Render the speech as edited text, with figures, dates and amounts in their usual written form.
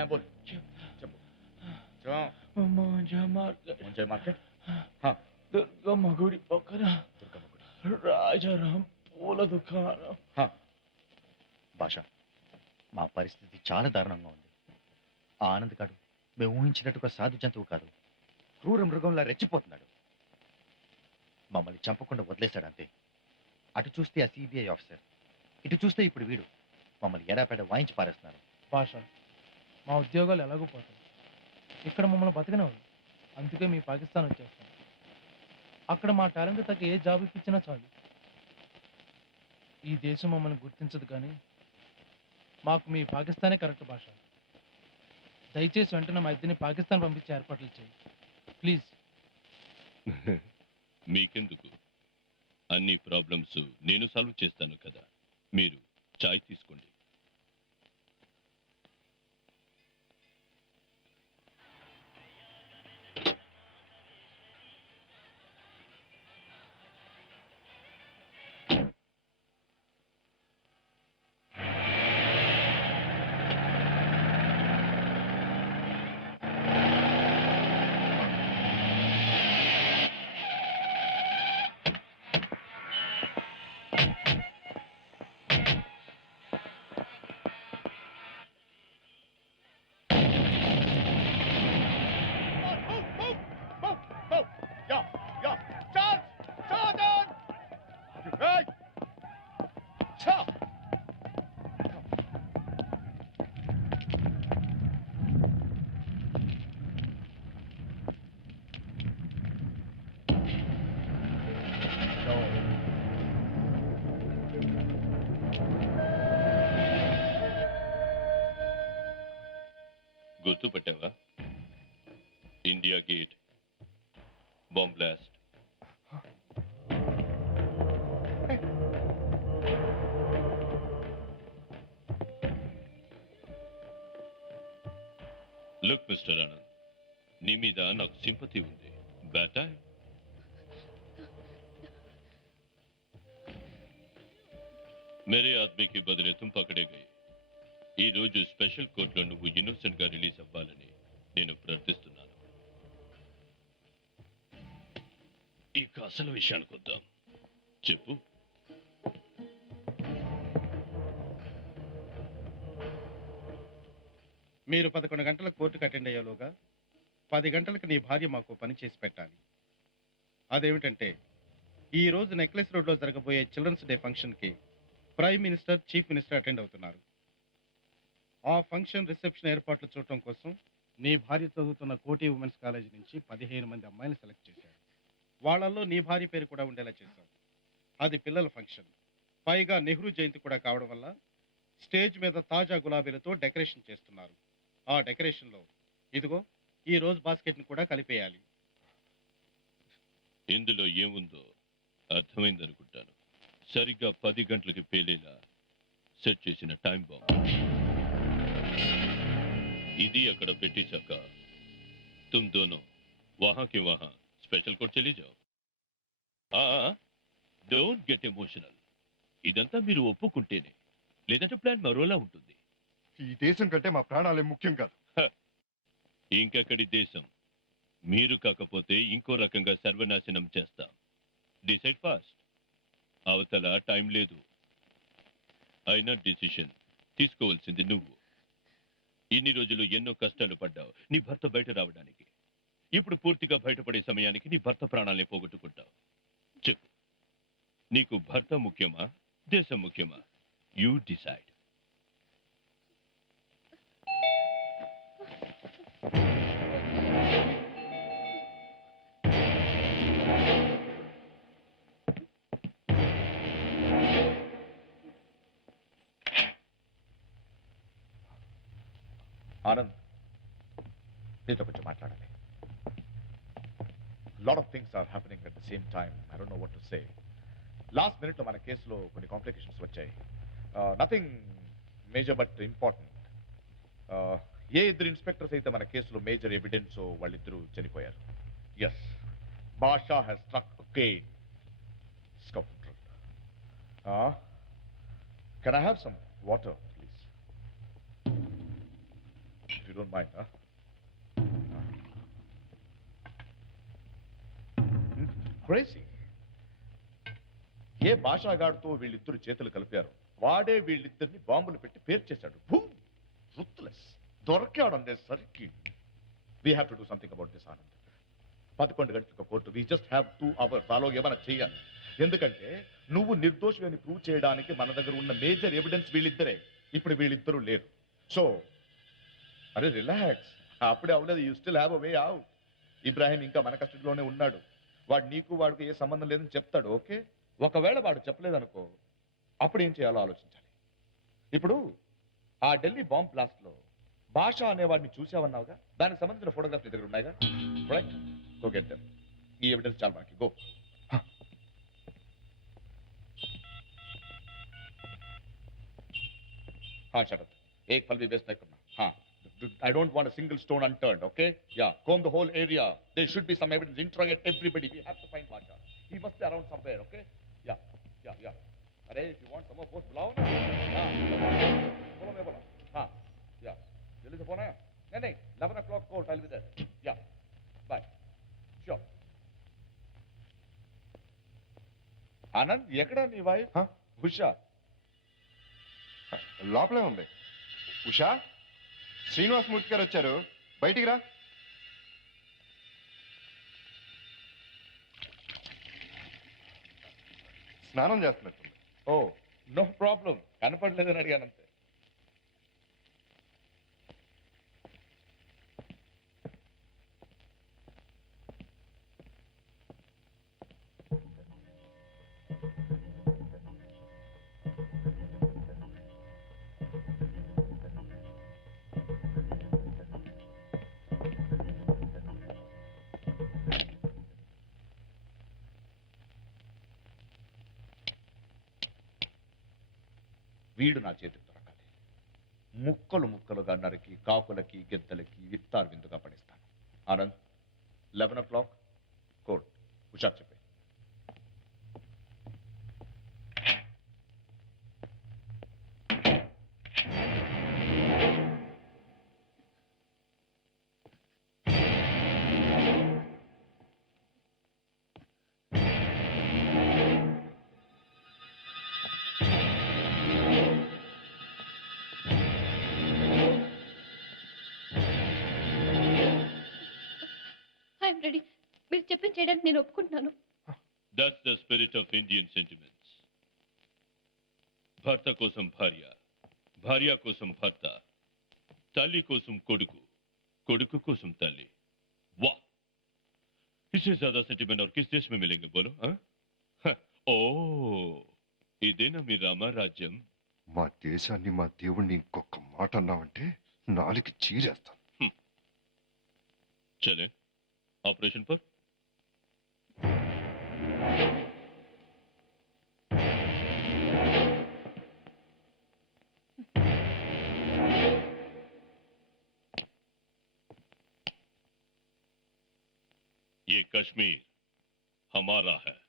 है बोल చెప్పు ముంజ మార్కెట్ ముంజయ్ మార్కెట్ हाँ దుర్గమ్మ గుడి పక్కన దుర్గమ్మ గుడి రాజారాం పూల దుకాణం. हाँ భాష మా పరిస్థితి చాలా దారుణంగా ఉంది. ఆ ఆనంద్ గాడు మేము ఊహించినట్టుగా సాధు జంతువు కాదు, క్రూర మృగంలా రెచ్చిపోతున్నాడు. మమ్మల్ని చంపకుండా వదిలేశాడు అంతే. అటు చూస్తే ఆ సిబిఐ ఆఫీసర్, ఇటు చూస్తే ఇప్పుడు వీడు మమ్మల్ని ఎడాపెడ వాయించి పారేస్తున్నారు. భాష మా ఉద్యోగాలు ఎలాగో పోతాయి, ఇక్కడ మమ్మల్ని బతకనివ్వదు. అందుకే మీ పాకిస్తాన్ వచ్చేస్తాం. అక్కడ మా టాలెంట్ తగ్గ ఏ జాబ్ ఇప్పించినా చాలు. ఈ దేశం మమ్మల్ని గుర్తించదు, కానీ మాకు మీ పాకిస్తానే కరెక్ట్. భాష దయచేసి వెంటనే మా ఇద్దరిని పాకిస్తాన్ పంపించే ఏర్పాట్లు చేయి ప్లీజ్. మీకెందుకు, అన్ని ప్రాబ్లమ్స్ నేను సాల్వ్ చేస్తాను కదా. మీరు చాయ్ తీసుకోండి. గుర్తుపట్టావా? India Gate, bomb blast. Look mister Anand, నీ మీద నాకు సింపతి ఉంది. బేటా मेरे आदमी की बदले तुम पकड़े गए. ఈ రోజు స్పెషల్ కోర్టులో నువ్వు ఇన్నోసెంట్ గా రిలీజ్ అవ్వాలని నేను ప్రార్థిస్తున్నాను. ఇక అసలు విషయానికి వద్దాం. చెప్పు. మీరు 11 గంటలకు కోర్టుకు అటెండ్ అయ్యేలోగా 10 గంటలకు నీ భార్య మాకు పని చేసి పెట్టాలి. అదేమిటంటే, ఈ రోజు నెక్లెస్ రోడ్లో జరగబోయే చిల్డ్రన్స్ డే ఫంక్షన్కి prime minister, chief minister attend అవుతున్నారు. ఆ ఫంక్షన్ రిసెప్షన్ ఏర్పాట్లు చూడటం కోసం నీ భార్య చదువుతున్న కోటి ఉమెన్స్ కాలేజ్ నుంచి 15 మంది అమ్మాయిలు సెలెక్ట్ చేశారు. వాళ్ళల్లో నీ భార్య పేరు కూడా ఉండేలా చేశాం. అది పిల్లల ఫంక్షన్, పైగా నెహ్రూ జయంతి కూడా కావడం వల్ల స్టేజ్ మీద తాజా గులాబీలతో డెకరేషన్ చేస్తున్నారు. ఆ డెకరేషన్లో ఇదిగో ఈ రోజ్ బాస్కెట్ని కూడా కలిపేయాలి. ఇందులో ఏముందో అర్థమైందనుకుంటాను. సరిగ్గా 10 గంటలకి పేలేలా సెట్ చేసిన టైం బాంబ్ ఇది. అక్కడ పెట్టేశాక तुम दोनों वहां के वहां स्पेशल कोर्ट चले जाओ. Don't get emotional. ఇదంతా మీరు ఒప్పుకుంటేనే, లేదంటే ప్లాన్ మరోలా ఉంటుంది. ఈ దేశం కంటే మా ప్రాణాలే ముఖ్యం కాదు. ఇంకెక్కడి దేశం? మీరు కాకపోతే ఇంకో రకంగా సర్వనాశనం చేస్తాం. Decide fast. అవతల టైం లేదు. అయినా డిసిషన్ తీసుకోవాల్సింది నువ్వు. ఇన్ని రోజులు ఎన్నో కష్టాలు పడ్డావు నీ భర్త బయట రావడానికి. ఇప్పుడు పూర్తిగా బయటపడే సమయానికి నీ భర్త ప్రాణాలని పోగొట్టుకుంటావు. చెప్పు, నీకు భర్త ముఖ్యమా, దేశం ముఖ్యమా? You decide. ఆనంద్, నీతో కొంచెం మాట్లాడాలి. Lot of things are happening at the same time. I don't know what to say. Last మినిట్లో మన కేసులో కొన్ని కాంప్లికేషన్స్ వచ్చాయి. Nothing major but important. ఏ ఇద్దరు ఇన్స్పెక్టర్స్ అయితే మన కేసులో మేజర్ ఎవిడెన్స్ వాళ్ళిద్దరూ చనిపోయారు. Yes, Basha has struck again. Scoundrel. Can I have some water please? You don't mind. Crazy. ఏ భాషాగాడితో వీళ్ళిద్దరు చేతులు కలిపారు, వాడే వీళ్ళిద్దరిని బాంబులు పెట్టి పేరు చేశాడు. రుత్లెస్. దొరికాడు అనేసరికి we have to do something about this Anand. 11 గంటలకు court. We just have 2 hours. ఆలో ఏమైనా చేయాలి. ఎందుకంటే నువ్వు నిర్దోషి అని ప్రూవ్ చేయడానికి మన దగ్గర ఉన్న మేజర్ ఎవిడెన్స్ వీళ్ళిద్దరే. ఇప్పుడు వీళ్ళిద్దరూ లేరు. సో అరే రిలాక్స్, అప్పుడే అవ్వలేదు. You still have a way out. Ibrahim ఇంకా మన కస్టడీలోనే ఉన్నాడు. వాడు నీకు వాడికి ఏ సంబంధం లేదని చెప్తాడు. ఓకే, ఒకవేళ వాడు చెప్పలేదనుకో, అప్పుడు ఏం చేయాలో ఆలోచించాలి. ఇప్పుడు ఆ ఢిల్లీ బాంబ్ బ్లాస్ట్ లో భాష అనేవాడిని చూసావన్నావుగా, దానికి సంబంధించిన ఫోటోగ్రాఫ్ నీ దగ్గర ఉన్నాయిగా. Right, go get them. ఈ ఎవిడెన్స్ చాలు మనకి. గో. हाँ शरद, एक फल भी वेस्ट नहीं करना. हाँ, I don't want a single stone unturned. Okay? Yeah, comb the whole area. There should be some evidence. Interrogate everybody. We have to find Basha. He must be around somewhere. Okay? Yeah. अरे, if you want some more post, बुलाओ ना. हाँ, बोलो मैं बोला. हाँ, yeah. जल्दी से फोन आया? नहीं. 11 o'clock court. I'll be there. Yeah. Bye. Sure. Anand, ఎక్కడ నీ వైఫ్? ఉషా లోపలే ఉంది. ఉషా, శ్రీనివాసమూర్తి గారు వచ్చారు, బయటికి రా. స్నానం చేస్తున్నట్టుంది. ఓ, నో ప్రాబ్లం. కనపడలేదని అడిగానంతే. వీడు నా చేతికి దొరకాలి. ముక్కలు ముక్కలుగా నరికి కాకులకి గెద్దలకి ఇఫ్తార్ విందుగా పడిస్తాను. Anand, 11 o'clock court. హుషార్ చెప్పే. I'm ready. మీరు చెప్పింది చేయడానికి నేను ఒప్పుకుంటున్నాను. That's the spirit of Indian sentiments. భర్త కోసం భార్య, భార్య కోసం భర్త, తల్లి కోసం కొడుకు, కొడుకు కోసం తల్లి. वाह, इससे ज्यादा सेंटिमेंट और किस देश में मिलेंगे बोलो? ओ, ఇదేనా మీ రామరాజ్యం? మా దేశాన్ని, మా దేవుణ్ణి ఇంకొక మాట అన్నావంటే నాలుగు చీరేస్తాను. चले ऑपरेशन पर. ये कश्मीर हमारा है.